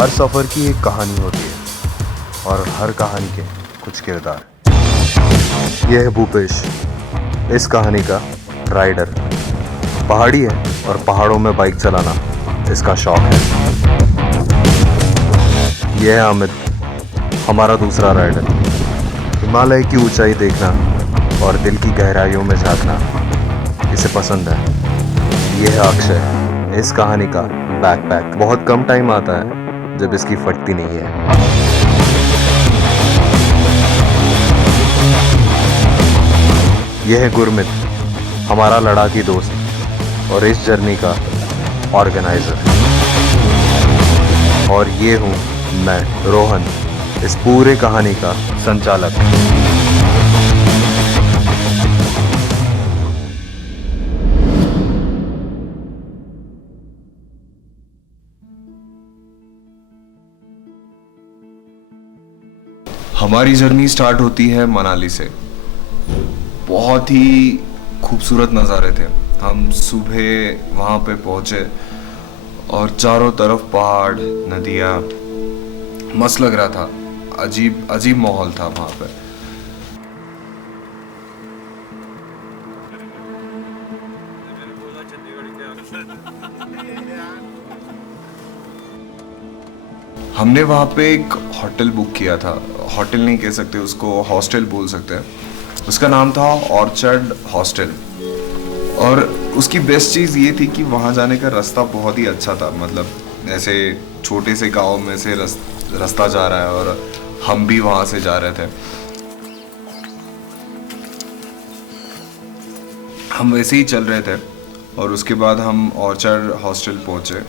हर सफ़र की एक कहानी होती है और हर कहानी के कुछ किरदार। यह है भूपेश, इस कहानी का राइडर। पहाड़ी है और पहाड़ों में बाइक चलाना इसका शौक है। यह है अमित, हमारा दूसरा राइडर। हिमालय की ऊंचाई देखना और दिल की गहराइयों में झांकना इसे पसंद है। यह है अक्षय, इस कहानी का बैकपैक। बहुत कम टाइम आता है जब इसकी फटती नहीं है। यह है गुरमीत, हमारा लड़ाकी दोस्त और इस जर्नी का ऑर्गेनाइजर। और ये हूँ मैं, रोहन, इस पूरे कहानी का संचालक। हमारी जर्नी स्टार्ट होती है मनाली से। बहुत ही खूबसूरत नज़ारे थे। हम सुबह वहाँ पे पहुँचे और चारों तरफ पहाड़, नदियाँ, मस्त लग रहा था। अजीब अजीब माहौल था वहाँ पे। हमने वहाँ पे एक होटल बुक किया था। होटल नहीं कह सकते उसको, हॉस्टल बोल सकते हैं। उसका नाम था ऑर्चर्ड हॉस्टल। और उसकी बेस्ट चीज़ ये थी कि वहाँ जाने का रास्ता बहुत ही अच्छा था। मतलब ऐसे छोटे से गांव में से रास्ता जा रहा है और हम भी वहाँ से जा रहे थे। हम वैसे ही चल रहे थे और उसके बाद हम ऑर्चर्ड हॉस्टल पहुँचे।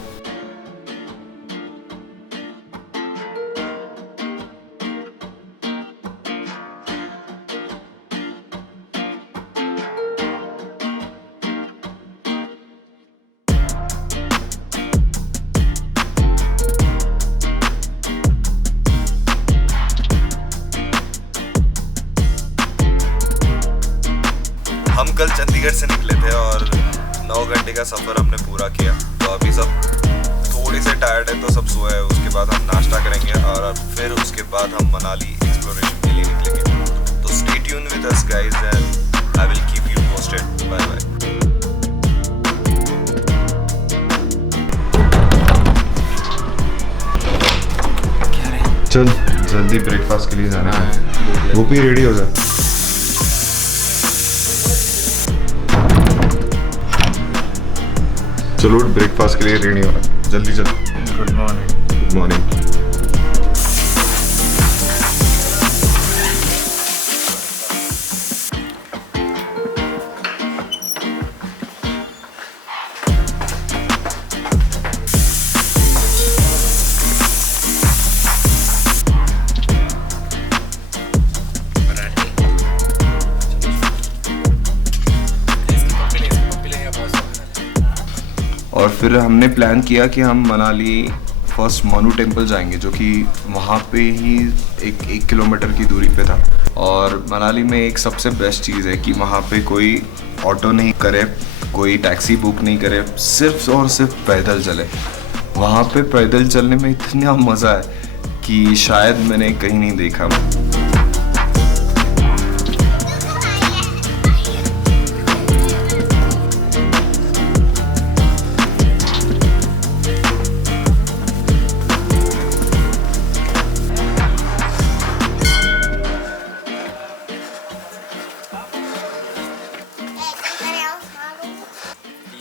हम कल चंडीगढ़ से निकले थे और 9 घंटे का सफ़र हमने पूरा किया। तो अभी सब थोड़े से टायर्ड है तो सब सोए हैं। उसके बाद हम नाश्ता करेंगे और फिर उसके बाद हम मनाली एक्सप्लोरेशन के लिए निकलेंगे। तो stay tune with us guys and I will keep you posted. Bye bye. चल जल्दी ब्रेकफास्ट के लिए जाना है। वो भी रेडी हो जा। चलो ब्रेकफास्ट के लिए रेडी हो रहा, जल्दी जल्दी। Good morning. Good morning. और फिर हमने प्लान किया कि हम मनाली फर्स्ट मनु टेम्पल जाएंगे, जो कि वहाँ पे ही एक किलोमीटर की दूरी पे था। और मनाली में एक सबसे बेस्ट चीज़ है कि वहाँ पे कोई ऑटो नहीं करे, कोई टैक्सी बुक नहीं करे, सिर्फ और सिर्फ पैदल चले। वहाँ पे पैदल चलने में इतना मज़ा है कि शायद मैंने कहीं नहीं देखा।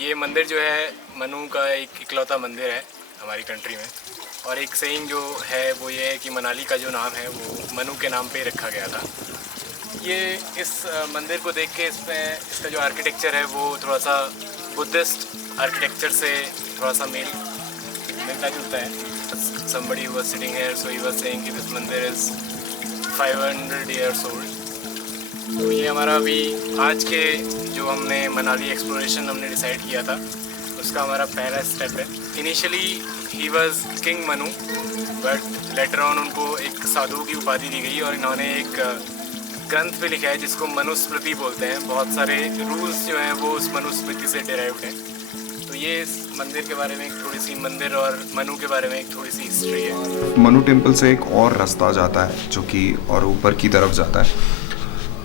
ये मंदिर जो है मनु का एक इकलौता मंदिर है हमारी कंट्री में। और एक सेइंग जो है वो ये है कि मनाली का जो नाम है वो मनु के नाम पे ही रखा गया था। ये इस मंदिर को देख के इसका जो आर्किटेक्चर है वो थोड़ा सा बुद्धिस्ट आर्किटेक्चर से थोड़ा सा मिलता जुलता है। Somebody who was sitting here, so he was saying कि this मंदिर is 500 years old। तो ये हमारा अभी आज के जो हमने मनाली एक्सप्लोरेशन हमने डिसाइड किया था उसका हमारा पहला स्टेप है। Initially he was king Manu, but later on उनको एक साधु की उपाधि दी गई और इन्होंने एक ग्रंथ भी लिखा है जिसको मनुस्मृति बोलते हैं। बहुत सारे रूल्स जो हैं वो उस मनुस्मृति से डिराइव्ड हैं। तो ये इस मंदिर के बारे में एक थोड़ी सी मंदिर और मनु के बारे में एक थोड़ी सी हिस्ट्री है। मनु टेम्पल से एक और रास्ता जाता है जो कि और ऊपर की तरफ जाता है।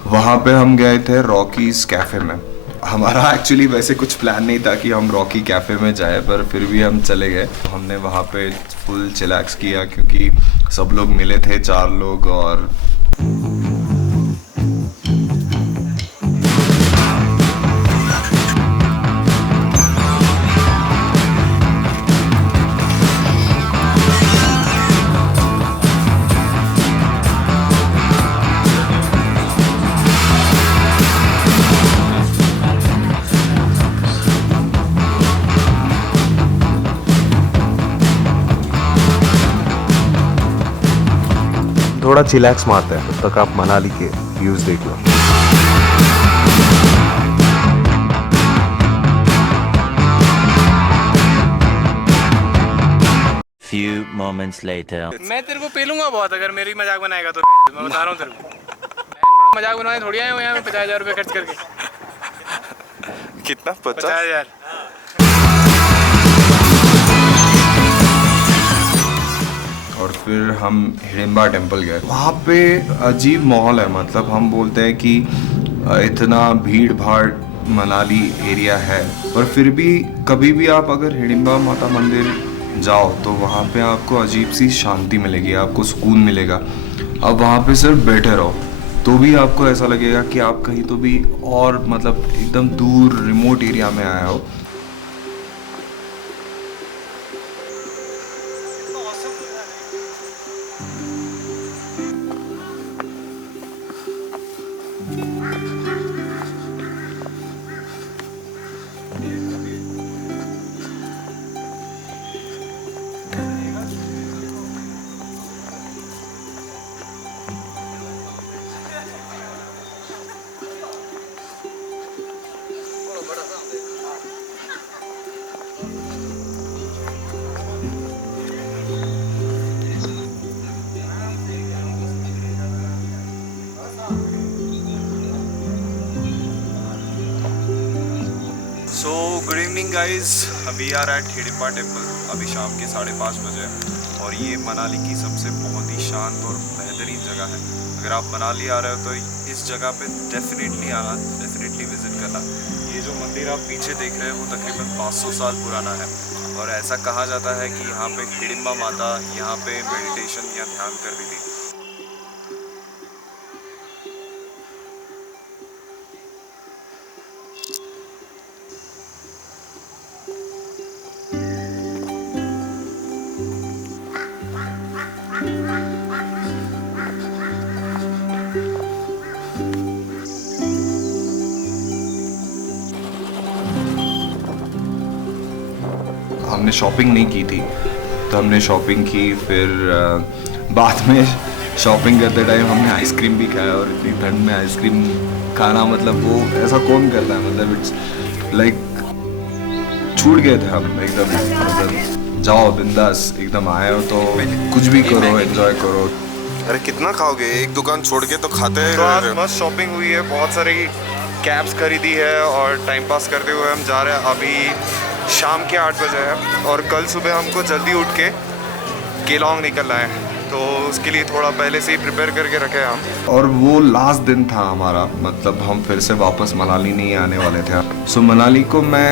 वहाँ पे हम गए थे रॉकीज कैफ़े में। हमारा एक्चुअली वैसे कुछ प्लान नहीं था कि हम रॉकी कैफ़े में जाए, पर फिर भी हम चले गए। हमने वहाँ पे फुल चिलैक्स किया क्योंकि सब लोग मिले थे, 4 लोग। और थोड़ा चिलैक्स मारते हैं, तब तक आप मनाली के व्यूज देख लो। Few moments later. मैं तेरे को पेलूंगा बहुत अगर मेरी मजाक बनाएगा तो। मैं बता रहा हूँ तेरे को, मजाक बनाने थोड़ी आए हुए हैं 50,000 रुपये खर्च करके। कितना? 50,000। और फिर हम हिडिंबा टेम्पल गए। वहाँ पे अजीब माहौल है। मतलब हम बोलते हैं कि इतना भीड़ भाड़ मनाली एरिया है, पर फिर भी कभी भी आप अगर हिडिंबा माता मंदिर जाओ तो वहाँ पे आपको अजीब सी शांति मिलेगी, आपको सुकून मिलेगा। आप वहाँ पे सिर्फ बैठे रहो तो भी आपको ऐसा लगेगा कि आप कहीं तो भी और मतलब एकदम दूर रिमोट एरिया में आए हो। सो गुड इवनिंग गाइज, अभी आर एट हिडिंबा टेम्पल। अभी शाम के 5:30 बजे और ये मनाली की सबसे बहुत ही शांत और बेहतरीन जगह है। अगर आप मनाली आ रहे हो तो इस जगह पे डेफिनेटली आना, डेफिनेटली विज़िट करना। ये जो मंदिर आप पीछे देख रहे हैं वो तकरीबन 500 साल पुराना है और ऐसा कहा जाता है कि यहाँ पे हिडिंबा माता यहाँ पे मेडिटेशन या ध्यान करती थी। हमने शॉपिंग नहीं की थी तो हमने शॉपिंग की। फिर बाद में शॉपिंग करते टाइम हमने आइसक्रीम भी खाया और इतनी ठंड में आइसक्रीम खाना, मतलब वो ऐसा कौन करता है। मतलब इट्स लाइक छूट गए थे हम एकदम। मतलब जाओ बिंदास, एकदम आए हो तो कुछ भी करो, एंजॉय करो। अरे कितना खाओगे, एक दुकान छोड़ के तो खाते हैं। तो आज मस्त शॉपिंग हुई है, बहुत सारी कैब्स खरीदी है और टाइम पास करते हुए हम जा रहे हैं। अभी शाम के 8 बजे है और कल सुबह हमको जल्दी उठ के केलोंग निकलना है, तो उसके लिए थोड़ा पहले से ही प्रिपेयर करके रखे हैं हम। और वो लास्ट दिन था हमारा, मतलब हम फिर से वापस मनाली नहीं आने वाले थे। सो मनाली को मैं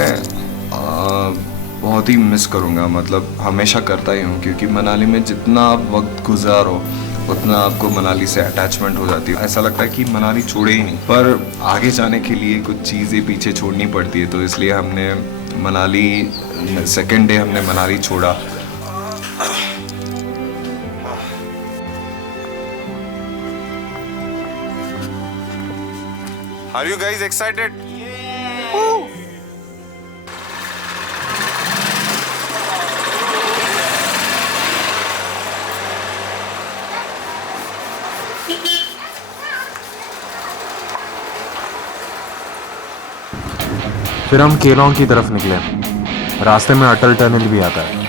बहुत ही मिस करूँगा, मतलब हमेशा करता ही हूँ, क्योंकि मनाली में जितना आप वक्त गुजारो उतना आपको मनाली से अटैचमेंट हो जाती है। ऐसा लगता है कि मनाली छोड़े ही नहीं, पर आगे जाने के लिए कुछ चीज़ें पीछे छोड़नी पड़ती है। तो इसलिए हमने मनाली सेकेंड डे हमने मनाली छोड़ा। Are you guys excited? फिर हम केलोंग की तरफ निकले। रास्ते में अटल टनल भी आता है।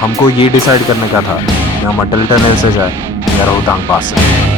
हमको ये डिसाइड करने का था कि हम अटल टनल से जाए या रोहतांग पास से।